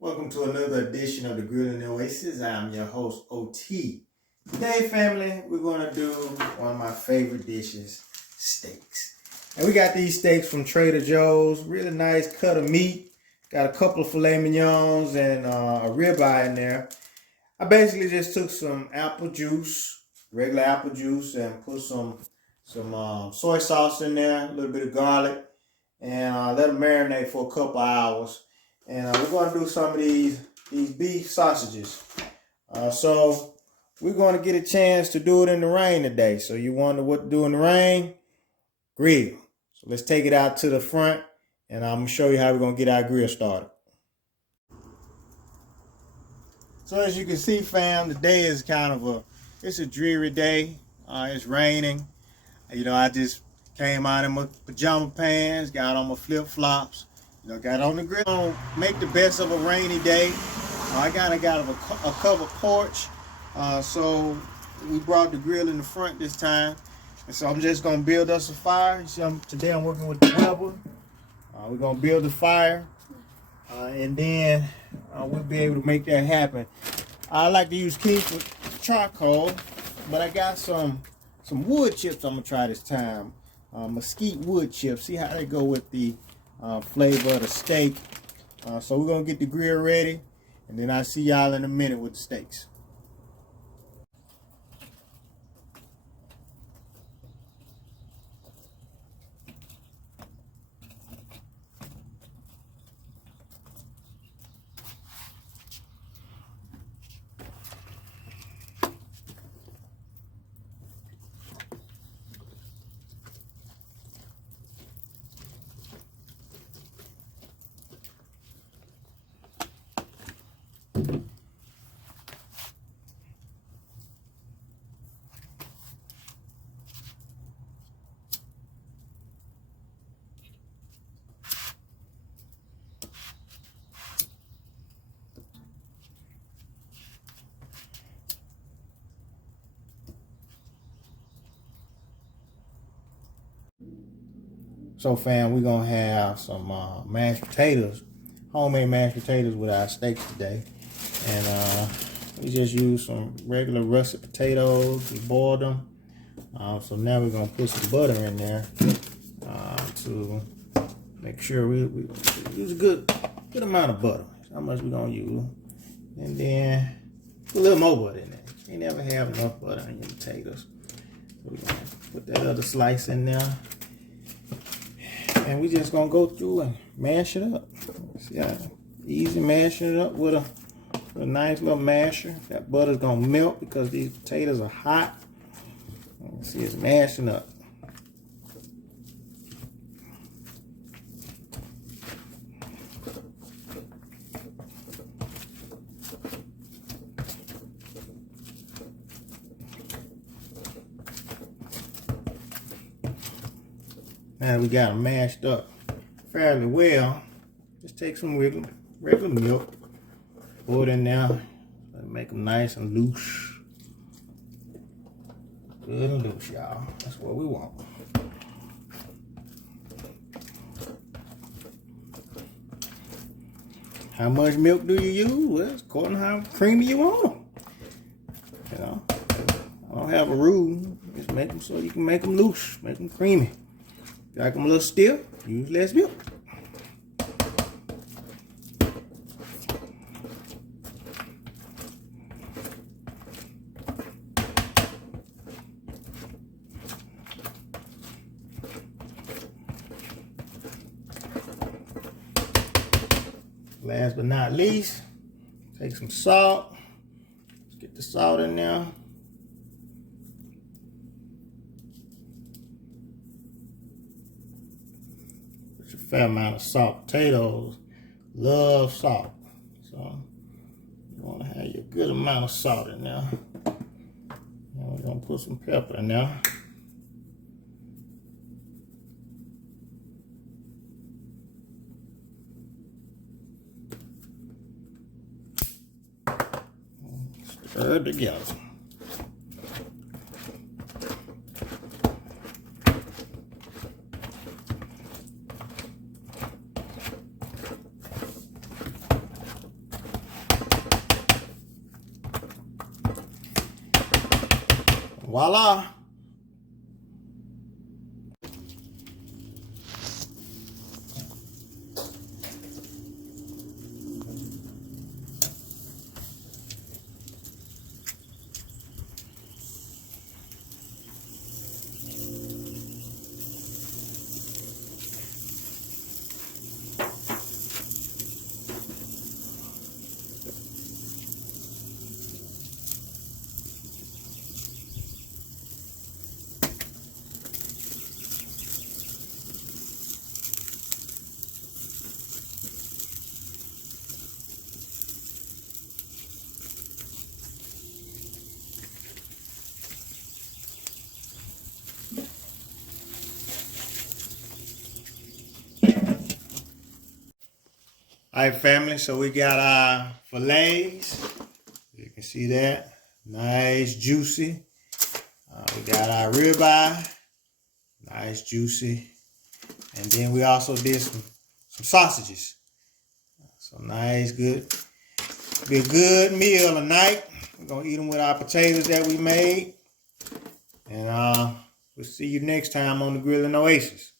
Welcome to another edition of the Grilling Oasis. I'm your host, OT. Today, family, we're going to do one of my favorite dishes, steaks. And we got these steaks from Trader Joe's. Really nice cut of meat. Got a couple of filet mignons and a ribeye in there. I basically just took some apple juice, regular apple juice, and put some soy sauce in there, a little bit of garlic, and let them marinate for a couple hours. And we're going to do some of these beef sausages. So we're going to get a chance to do it in the rain today. So you wonder what to do in the rain? Grill. So let's take it out to the front, and I'm going to show you how we're going to get our grill started. So as you can see, fam, today is kind of it's a dreary day. It's raining. You know, I just came out in my pajama pants, got on my flip-flops. Got on the grill. Make the best of a rainy day. I got a covered porch, so we brought the grill in the front this time. And so I'm just gonna build us a fire. Today I'm working with the Weber. We're gonna build a fire, and then we'll be able to make that happen. I like to use Kingsford charcoal, but I got some wood chips I'm gonna try this time. Mesquite wood chips. See how they go with the flavor of the steak. So we're gonna get the grill ready, and then I'll see y'all in a minute with the steaks. So fam, we're gonna have some mashed potatoes, homemade mashed potatoes with our steaks today. And we just use some regular russet potatoes. We boiled them. So now we're gonna put some butter in there to make sure we use a good amount of butter. That's how much we're gonna use. And then put a little more butter in there. You never have enough butter on your potatoes. So we're gonna put that other slice in there. And we just gonna go through and mash it up. See how easy mashing it up with a nice little masher. That butter's gonna melt because these potatoes are hot. See, it's mashing up. Now we got them mashed up fairly well. Just take some regular milk, pour it in there, make them nice and loose. Good and loose, y'all. That's what we want. How much milk do you use? Well, it's according to how creamy you want them. You know, I don't have a rule. Just make them so you can make them loose, make them creamy. If you like them a little stiff, use less milk. Last but not least, take some salt. Let's get the salt in there. Put a fair amount of salt. Potatoes love salt, so you want to have your good amount of salt in there. And we're gonna put some pepper in there. Stir it together. Voila. All right, family, so we got our fillets. You can see that. Nice, juicy. We got our ribeye. Nice, juicy. And then we also did some sausages. So nice, good. Be a good meal tonight. We're going to eat them with our potatoes that we made. And we'll see you next time on the Grilling Oasis.